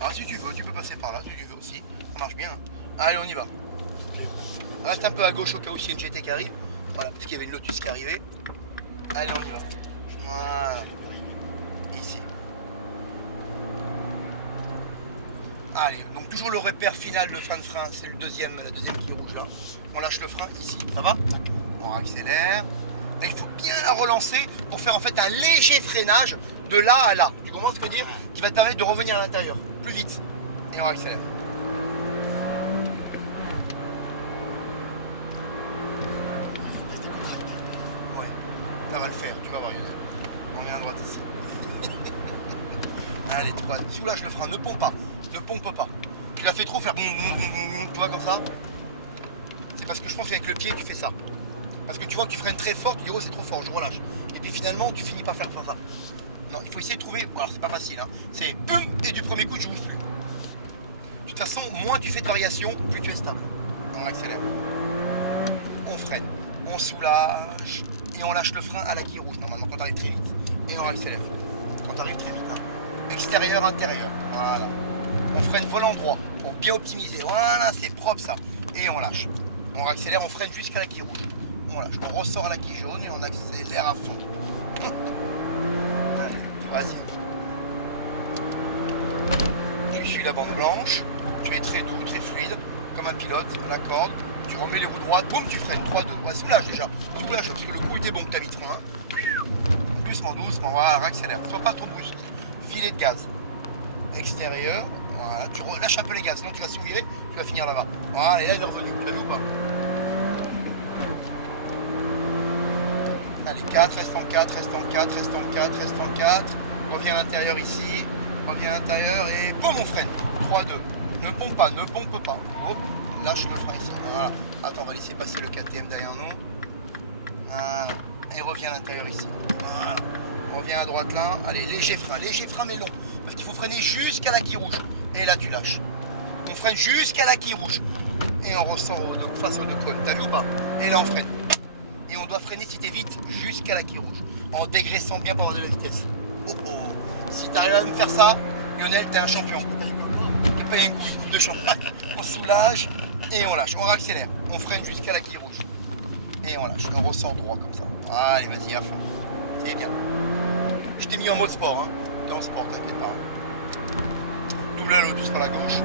Ah, si tu veux, tu peux passer par là, si tu veux aussi. Ça marche bien. Hein. Allez, on y va. Reste un peu à gauche au cas où il y a une GT qui arrive. Voilà, parce qu'il y avait une Lotus qui arrivait. Allez, on y va. Voilà. Ici. Allez, donc toujours le repère final, le frein de frein, c'est la deuxième qui est rouge là. On lâche le frein ici, ça va? On accélère. Là, il faut bien la relancer pour faire en fait un léger freinage de là à là. Tu comprends ce que je veux dire? Qui va te permettre de revenir à l'intérieur, plus vite. Et on accélère. Ouais, ça va le faire, tu vas voir Lionel. On vient à droite ici. Allez, soulage le frein, ne pompe pas, ne pompe pas. Tu l'as fait trop faire boum, boum, boum, boum, tu vois comme ça. C'est parce que je pense qu'avec le pied tu fais ça. Parce que tu vois que tu freines très fort, tu dis oh c'est trop fort, je relâche. Et puis finalement tu finis par faire ça. Non, il faut essayer de trouver, bon, alors c'est pas facile, hein. C'est boum et du premier coup tu bouges plus. De toute façon, moins tu fais de variations, plus tu es stable. On accélère. On freine, on soulage et on lâche le frein à la quille rouge normalement quand tu arrives très vite. Et on accélère. Quand tu arrives très vite. Hein. Extérieur, intérieur. Voilà. On freine volant droit pour bien optimiser. Voilà, c'est propre ça. Et on lâche. On accélère, on freine jusqu'à la quille rouge. On lâche. On ressort à la quille jaune et on accélère à fond. Allez, vas-y. Tu suis la bande blanche. Tu es très doux, très fluide, comme un pilote, la corde. Tu remets les roues droites, boum, tu freines. 3, 2. Ouais, soulage déjà. Soulage parce que le coup était bon que tu as mis de frein. Doucement, doucement, voilà, accélère. Sois pas trop brusque. Filet de gaz. Extérieur. Voilà, tu relâches un peu les gaz, sinon tu vas s'ouvrir, tu vas finir là-bas. Voilà, et là il est revenu, tu l'as vu ou pas? Allez, 4, reste en 4, reste en 4, reste en 4, reste en 4. Reviens à l'intérieur ici, reviens à l'intérieur et boum, on freine. 3, 2. Ne pompe pas, ne pompe pas. Hop, lâche le frein ici. Voilà. Attends, on va laisser passer le KTM derrière nous. Voilà. Et reviens à l'intérieur ici. Voilà. On revient à droite là. Allez, léger frein mais long. Parce qu'il faut freiner jusqu'à la quille rouge. Et là, tu lâches. On freine jusqu'à la quille rouge. Et on ressort face au de cône. T'as vu ou pas? Et là, on freine. Et on doit freiner si t'es vite jusqu'à la quille rouge. En dégraissant bien pour avoir de la vitesse. Oh oh. Si t'arrives à me faire ça, Lionel, t'es un champion. Tu peux payer une coupe de champagne. On soulage et on lâche. On accélère. On freine jusqu'à la quille rouge. Et on lâche. On ressort droit comme ça. Allez, vas-y, à fond. C'est bien. Je t'ai mis en mode sport. Hein. Dans le sport, t'inquiète pas. Double à l'autre, sur la gauche.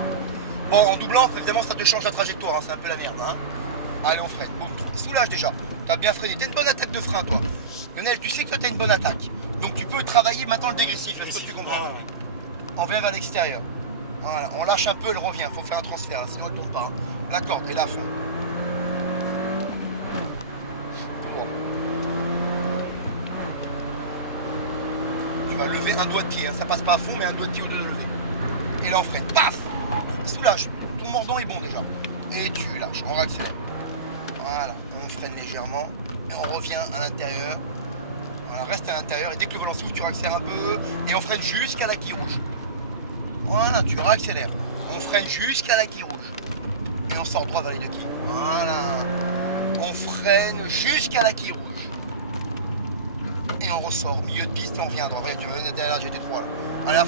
Bon, en doublant, évidemment, ça te change la trajectoire. Hein. C'est un peu la merde. Hein. Allez, on freine. Boum. Soulage déjà. T'as bien freiné. T'as une bonne attaque de frein, toi. Lionel, tu sais que toi, t'as une bonne attaque. Donc, tu peux travailler maintenant le dégressif. Est-ce que tu comprends? On vient vers l'extérieur. Voilà. On lâche un peu, elle revient. Il faut faire un transfert, là, sinon elle ne tourne pas. Hein. La corde, et là, à fond. Tu vas lever un doigt de pied. Hein. Ça passe pas à fond, mais un doigt de pied au deux de lever. Et là, on freine. Paf! Soulage. Ton mordant est bon déjà. Et tu lâches. On réaccélère. Voilà. On freine légèrement. Et on revient à l'intérieur. Voilà, reste à l'intérieur. Et dès que le volant s'ouvre, tu réaccélères un peu. Et on freine jusqu'à la quille rouge. Voilà, tu réaccélères. On freine jusqu'à la quille rouge. Et on sort droit vers les deux quilles. Voilà. On freine jusqu'à la quille rouge. Et on ressort. Milieu de piste, on revient à droite. Regarde, tu vas venir derrière la GT3 là. Allez, à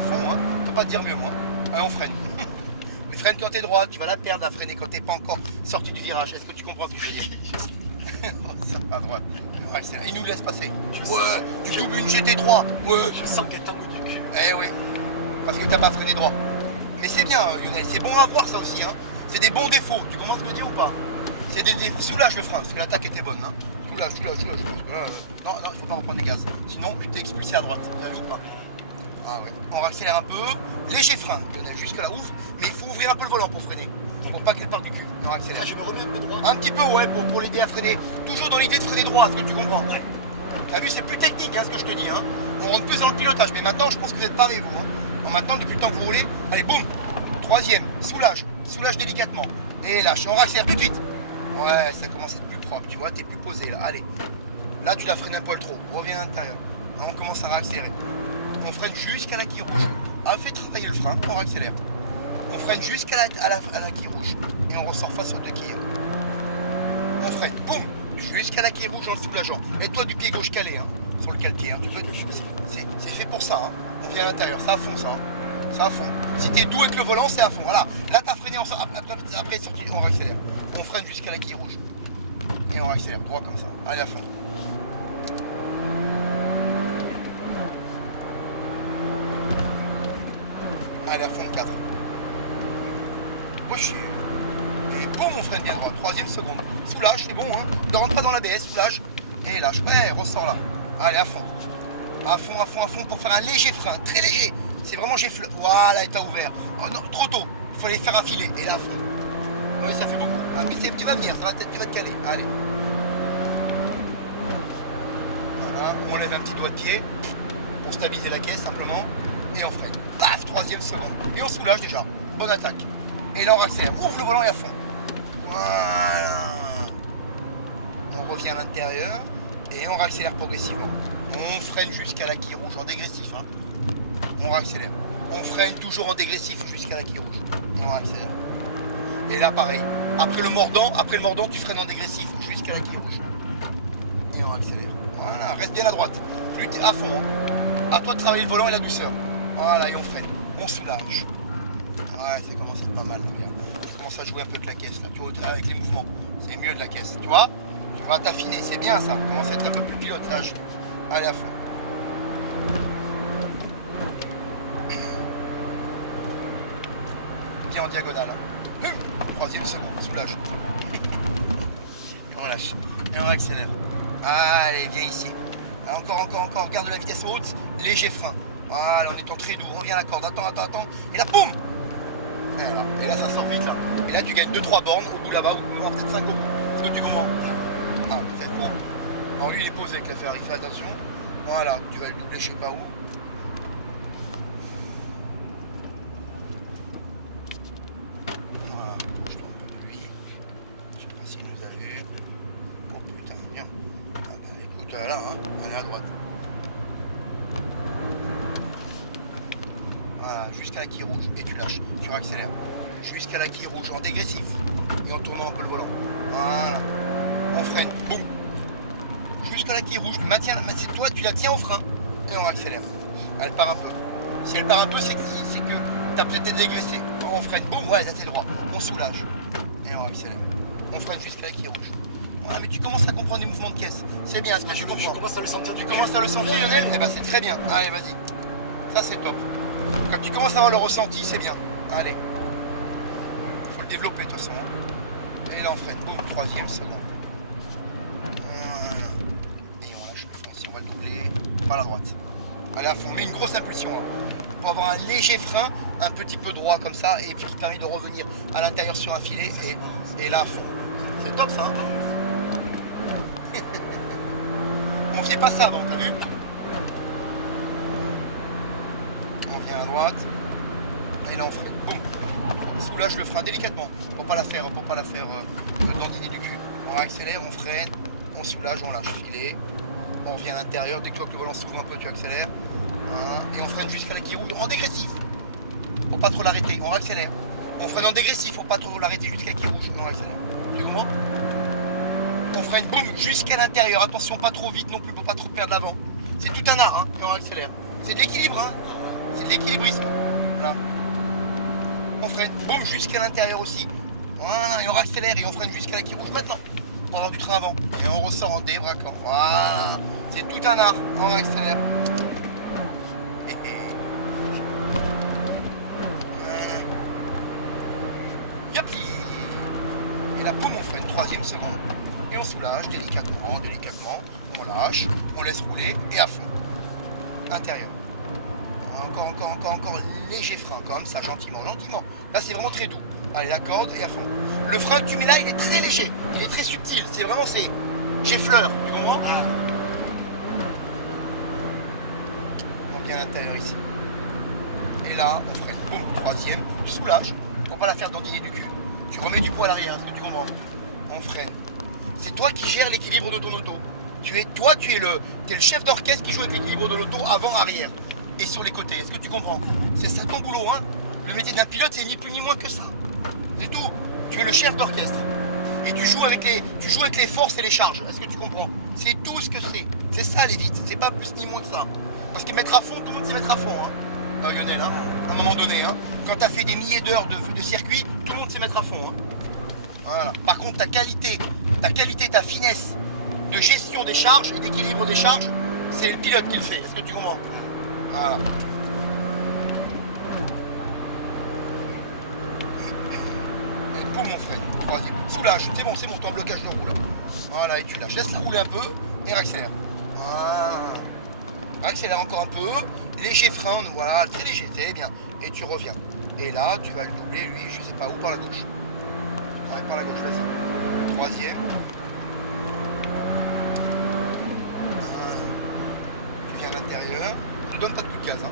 fond, moi. Je peux pas te dire mieux, moi. Allez, on freine. Mais freine quand t'es droit, tu vas la perdre à freiner quand t'es pas encore sorti du virage. Est-ce que tu comprends ce que je veux dire? Ça, à droite. Ouais, il nous laisse passer. Ouais, tu doubles une GT3. Ouais, Je sens qu'elle tangue du cul. eh oui. Parce que t'as pas freiné droit. Mais c'est bien, Lionel. C'est bon à voir ça aussi. Hein. C'est des bons défauts. Tu comprends ce que je veux dire ou pas? C'est des défauts. Soulage le frein, parce que l'attaque était bonne. Hein. Soulage. Non, il faut pas reprendre les gaz. Sinon, tu t'es expulsé à droite. T'as vu ou pas? Ah ouais. On accélère un peu. Léger frein, Lionel, jusque là ouf. Mais il faut ouvrir un peu le volant pour freiner. Pour pas qu'elle parte du cul. On accélère. Je me remets un peu droit. Un petit peu, ouais, pour l'aider à freiner. Toujours dans l'idée de freiner droit, est-ce que tu comprends? Ouais. T'as vu, c'est plus technique, hein, ce que je te dis. Hein. On rentre plus dans le pilotage. Mais maintenant, je pense que vous êtes parés, vous. Hein. Alors maintenant, depuis le temps que vous roulez, allez, boum. Troisième, soulage délicatement. Et lâche, on réaccélère tout de suite. Ouais, ça commence à être plus propre, tu vois, t'es plus posé là. Allez. Là, tu la freines un poil trop. Reviens à l'intérieur. Là, on commence à réaccélérer. On freine jusqu'à la quille rouge. Ah, fait travailler le frein, on réaccélère. On freine jusqu'à la quille rouge. Et on ressort face aux deux quilles. On freine, boum, jusqu'à la quille rouge en le soulageant. Et toi, du pied gauche calé, hein, sur le cale-pied. Hein. C'est fait pour ça. Hein. On vient à l'intérieur, ça à fond ça. Hein. c'est à fond. Si tu es doux avec le volant, c'est à fond. Voilà. Là, tu as freiné, après sorti, on réaccélère. On freine jusqu'à la quille rouge. Et on réaccélère, droit comme ça. Allez, à fond. Allez, à fond de 4. Gaucher. Et boum, on freine bien droit. Troisième seconde. Soulage, c'est bon, hein. Ne rentre pas dans l'ABS, soulage. Et lâche. Ouais, ressort là. Allez, à fond. À fond, à fond, à fond pour faire un léger frein. Très léger. C'est vraiment j'ai fleur. Voilà, et t'as ouvert. Oh non, trop tôt. Il fallait faire un filet. Et là, à fond. Oui, ça fait beaucoup. Ah, mais tu vas venir, tu vas te caler. Allez. Voilà, on lève un petit doigt de pied pour stabiliser la caisse simplement. Et on freine. Paf, troisième seconde. Et on soulage déjà. Bonne attaque. Et là, on accélère. Ouvre le volant et à fond. Voilà. On revient à l'intérieur. Et on réaccélère progressivement. On freine jusqu'à la quille rouge en dégressif. Hein. On réaccélère. On freine toujours en dégressif jusqu'à la quille rouge. On réaccélère. Et là, pareil. Après le mordant, tu freines en dégressif jusqu'à la quille rouge. Et on accélère. Voilà, reste bien à droite. Plus à fond. Hein. À toi de travailler le volant et la douceur. Voilà, et on freine. On soulage. Ouais, ça commence à être pas mal là, regarde. Je commence à jouer un peu avec la caisse là, tu vois, avec les mouvements. C'est mieux de la caisse, tu vois. Tu vas t'affiner, c'est bien ça. Commence à être un peu plus pilotage. Allez à fond. Bien en diagonale. Hein. Troisième seconde, soulage. Et on lâche. Et on accélère. Allez, viens ici. Encore. Garde la vitesse haute. Léger frein. Voilà, en étant très doux. Reviens à la corde. Attends. Et là, boum. Et, voilà. Et là, ça sort vite là. Et là, tu gagnes 2-3 bornes au bout là-bas, ou peut-être 5 au bout. Est-ce que tu comprends? Ah, c'est bon. Alors lui, il est posé avec la Ferrari. Fais attention. Voilà, tu vas le doubler, je sais pas où. Voilà, je tombe un peu lui. Je sais pas s'il nous a vu. Oh putain, bien. Ah bah écoute, là, hein, elle est à droite. Voilà, jusqu'à la quille rouge. Et tu lâches, tu réaccélères. Jusqu'à la quille rouge, en dégressif. Et en tournant un peu le volant. Voilà. On freine, boum. Jusqu'à la quille rouge, tu maintiens, c'est toi, tu la tiens au frein. Et on accélère. Elle part un peu. Si elle part un peu, c'est que tu as peut-être dégraissé. On freine, boum, ouais, là t'es droit. On soulage. Et on accélère. On freine jusqu'à la quille rouge. Voilà, mais tu commences à comprendre les mouvements de caisse. C'est bien, ce que tu comprends. Je commence à le sentir. Tu commences à le sentir, Lionel? Eh ben c'est très bien. Allez, vas-y. Ça, c'est top. Quand tu commences à avoir le ressenti, c'est bien. Allez. Faut le développer, de toute façon. Et là, on freine. Boum, troisième seconde. Voilà. Et on lâche le frein. Si on va le doubler, par la droite. Allez, à fond. On met une grosse impulsion. Hein. Pour avoir un léger frein, un petit peu droit comme ça, et puis qui permet de revenir à l'intérieur sur un filet. Et là, à fond. C'est top, ça. Hein. On faisait pas ça avant, t'as vu? On vient à droite. Et là, on freine. Boum. Soulage le frein délicatement pour pas la faire dandiner du cul. On accélère, on freine, on soulage, on lâche filet. On revient à l'intérieur, dès que tu vois que le volant s'ouvre un peu, tu accélères. Hein, et on freine jusqu'à la quille rouge en dégressif. Pour pas trop l'arrêter, on accélère. On freine en dégressif pour pas trop l'arrêter jusqu'à la quille rouge, on accélère. Tu comprends? On freine, boum, jusqu'à l'intérieur. Attention, pas trop vite non plus pour pas trop perdre l'avant. C'est tout un art, hein, et on accélère. C'est de l'équilibre, hein. C'est de l'équilibrisme. Voilà. On freine, boum, jusqu'à l'intérieur aussi. Voilà, et on accélère et on freine jusqu'à la quille rouge maintenant. Pour avoir du train avant. Et on ressort en débraquant. Voilà. C'est tout un art. On accélère. Voilà. Yapi. Et là, boum, on freine. Troisième seconde. Et on soulage délicatement. On lâche. On laisse rouler et à fond. Intérieur. Encore, léger frein, comme ça, gentiment. Là, c'est vraiment très doux. Allez, la corde et à fond. Le frein que tu mets là, il est très léger, il est très subtil. C'est vraiment, j'effleure, tu comprends? On vient à l'intérieur ici. Et là, on freine. Boum, troisième. Tu soulages pour pas la faire dandiner du cul. Tu remets du poids à l'arrière, est-ce que tu comprends? On freine. C'est toi qui gères l'équilibre de ton auto. Tu es le chef d'orchestre qui joue avec l'équilibre de l'auto avant-arrière. Et sur les côtés, est-ce que tu comprends? C'est ça ton boulot, hein? Le métier d'un pilote, c'est ni plus ni moins que ça. C'est tout. Tu es le chef d'orchestre. Et tu joues avec les forces et les charges. Est-ce que tu comprends? C'est tout ce que c'est. C'est ça l'élite. C'est pas plus ni moins que ça. Parce que mettre à fond, tout le monde sait mettre à fond, hein? Lionel, hein, à un moment donné. Hein. Quand tu as fait des milliers d'heures de circuit, tout le monde sait mettre à fond. Hein. Voilà. Par contre, ta qualité, ta finesse de gestion des charges et d'équilibre des charges, c'est le pilote qui le fait. Est-ce que tu comprends? Voilà. Et boum, mon frère. Troisième. Soulage. C'est bon, t'es en blocage de roue là. Voilà, et tu lâches. Laisse-la rouler un peu et réaccélère. Voilà. Accélère encore un peu. Léger frein, voilà, très léger, c'est bien. Et tu reviens. Et là, tu vas le doubler, lui, je sais pas où, par la gauche. Tu travailles par la gauche, vas-y. Troisième. Voilà. Tu viens à l'intérieur. Ne donne pas de coup de gaz. Hein.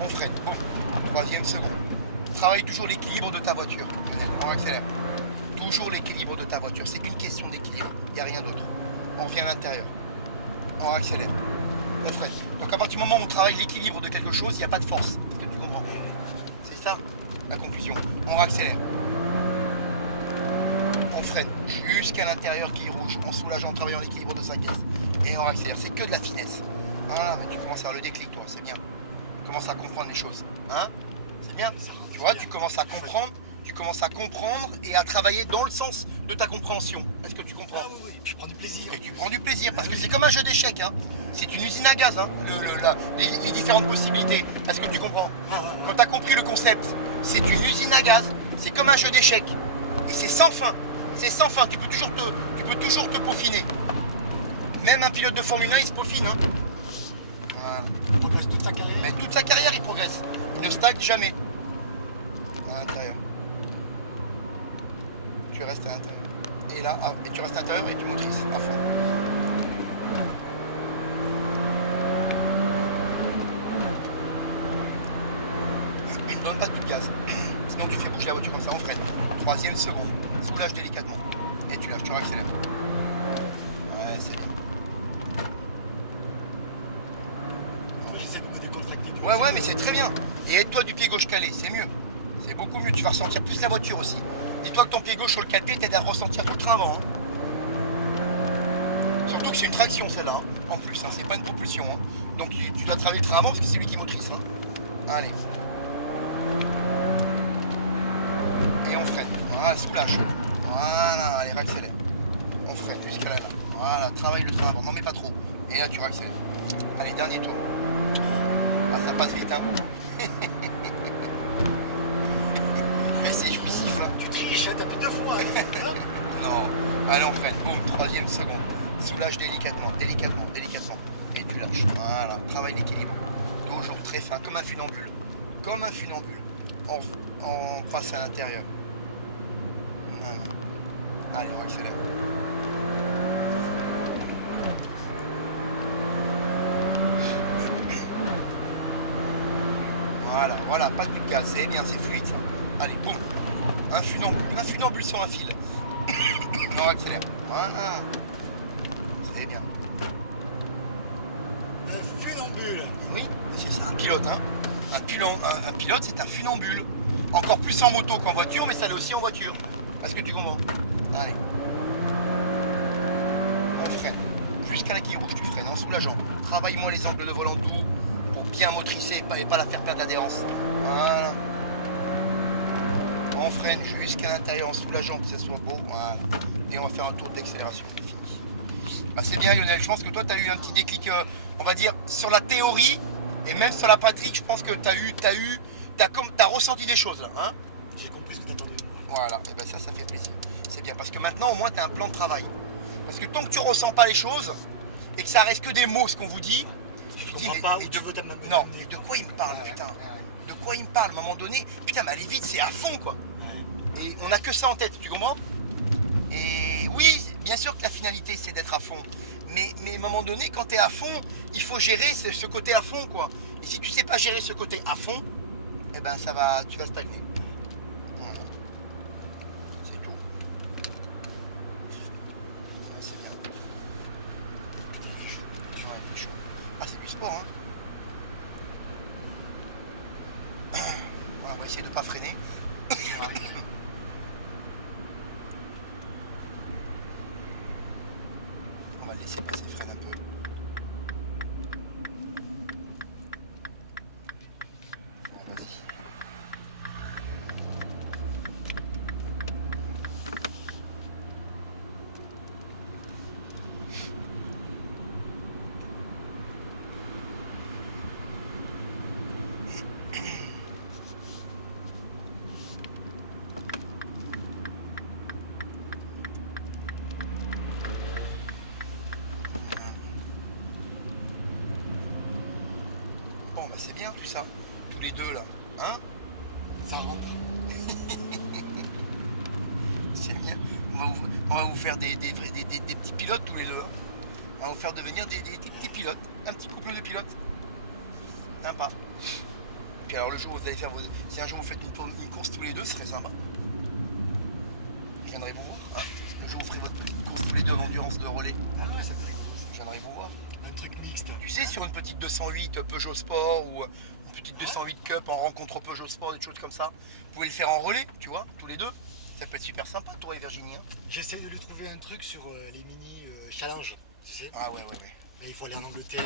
On freine. Bon. Troisième, seconde. Travaille toujours l'équilibre de ta voiture. On accélère. Toujours l'équilibre de ta voiture. C'est une question d'équilibre. Il n'y a rien d'autre. On revient à l'intérieur. On accélère. On freine. Donc à partir du moment où on travaille l'équilibre de quelque chose, il n'y a pas de force. Est-ce que tu comprends? C'est ça la conclusion. On réaccélère. On freine jusqu'à l'intérieur qui est rouge, en soulageant, en travaillant l'équilibre de sa caisse. Et on réaccélère. C'est que de la finesse. Voilà, mais tu commences à avoir le déclic, toi, c'est bien. Tu commences à comprendre les choses. Hein? C'est bien. Tu vois, tu commences à comprendre. Tu commences à comprendre et à travailler dans le sens de ta compréhension. Est-ce que tu comprends? Ah oui, et puis je prends du plaisir. Et tu prends du plaisir, parce que c'est comme un jeu d'échecs. Hein. C'est une usine à gaz, hein, les différentes possibilités. Est-ce que tu comprends? Quand tu as compris le concept, c'est une usine à gaz, c'est comme un jeu d'échecs. Et c'est sans fin. C'est sans fin, tu peux toujours te peaufiner. Même un pilote de Formule 1, il se peaufine. Hein. Voilà. Il progresse toute sa carrière. Mais toute sa carrière, il progresse. Il ne stagne jamais. À l'intérieur. Tu restes à l'intérieur. Et là, et tu restes à l'intérieur et tu motrices à fond. Ne donne pas de coup de gaz. Sinon tu fais bouger la voiture comme ça, on freine. Troisième seconde. Soulage délicatement. Et tu lâches, tu réaccélères. Ouais, c'est bien. Moi j'essaie de me décontracter. Ouais, mais c'est très bien. Et aide-toi du pied gauche calé, c'est mieux. C'est beaucoup mieux, tu vas ressentir plus la voiture aussi. Dis-toi que ton pied gauche sur le 4P t'aide à ressentir tout le train avant. Hein. Surtout que c'est une traction celle-là, hein. En plus, hein. C'est pas une propulsion. Hein. Donc tu dois travailler le train avant parce que c'est lui qui motrice. Hein. Allez. Et on freine. Voilà, soulage. Voilà, allez, réaccélère. On freine jusqu'à là. Voilà, travaille le train avant, n'en mets pas trop. Et là tu réaccélères. Allez, dernier tour. Ah, ça passe vite, hein. Mais c'est jouissif, hein. Tu triches, hein, t'as fait 2 fois. Hein. Non. Allez, on freine. Boum, troisième seconde. Soulage délicatement. Et tu lâches. Voilà, travaille l'équilibre. Toujours très fin, comme un funambule. Comme un funambule. On passe à l'intérieur. Voilà. Allez, on accélère. Voilà, pas de coup de gaz, c'est bien, c'est fluide ça. Allez, boum. Un funambule sur un fil. On accélère. Voilà. C'est bien. Un funambule. Oui, c'est ça, un pilote, hein. Un pilote, c'est un funambule. Encore plus en moto qu'en voiture, mais ça l'est aussi en voiture. Est-ce que tu comprends? Allez. On freine. Jusqu'à la quille rouge, tu freines en soulageant. Travaille-moi les angles de volant doux pour bien motricer et pas la faire perdre l'adhérence. Voilà. On freine jusqu'à l'intérieur en soulageant que ça soit beau. Voilà. Et on va faire un tour d'accélération. Bah, c'est bien Lionel, je pense que toi tu as eu un petit déclic, on va dire, sur la théorie et même sur la pratique, je pense que t'as ressenti des choses là. Hein. J'ai compris ce que t'attendais de moi. Voilà, et ben ça fait plaisir. C'est bien, parce que maintenant au moins tu as un plan de travail. Parce que tant que tu ressens pas les choses et que ça reste que des mots, ce qu'on vous dit, Je comprends pas où tu veux t'amener. Non, mais de quoi il me parle, putain? De quoi il me parle? À un moment donné, putain, mais aller vite, c'est à fond, quoi. Ouais. Et on n'a que ça en tête, tu comprends? Et oui, bien sûr que la finalité, c'est d'être à fond. Mais à un moment donné, quand tu es à fond, il faut gérer ce côté à fond, quoi. Et si tu sais pas gérer ce côté à fond, eh ben tu vas stagner. Voilà. C'est tout. Ouais, c'est bien. Il fait chaud. Ouais, il fait chaud. Ah, c'est du sport, hein. Voilà, on va essayer de ne pas freiner. On va le laisser passer, freine un peu. bah c'est bien tout ça. Tous les deux là. Hein? Ça rentre. C'est bien. On va vous faire des petits pilotes tous les deux. Hein. On va vous faire devenir des petits pilotes. Un petit couple de pilotes. Sympa. Puis alors le jour où vous allez faire vos... Si un jour vous faites une course tous les deux, ce serait sympa. Je viendrai vous voir. Hein. Le jour où vous ferez votre petite course tous les deux en endurance de relais. Ah ouais, ça fait rigolo ça. Je viendrai vous voir. Un truc mixte. Tu sais, sur une petite 208 Peugeot Sport ou une petite 208 Cup en rencontre Peugeot Sport, des choses comme ça, vous pouvez le faire en relais, tu vois, tous les deux. Ça peut être super sympa, toi et Virginie. Hein. J'essaie de lui trouver un truc sur les mini challenge, tu sais. Ah ouais. Mais il faut aller en Angleterre.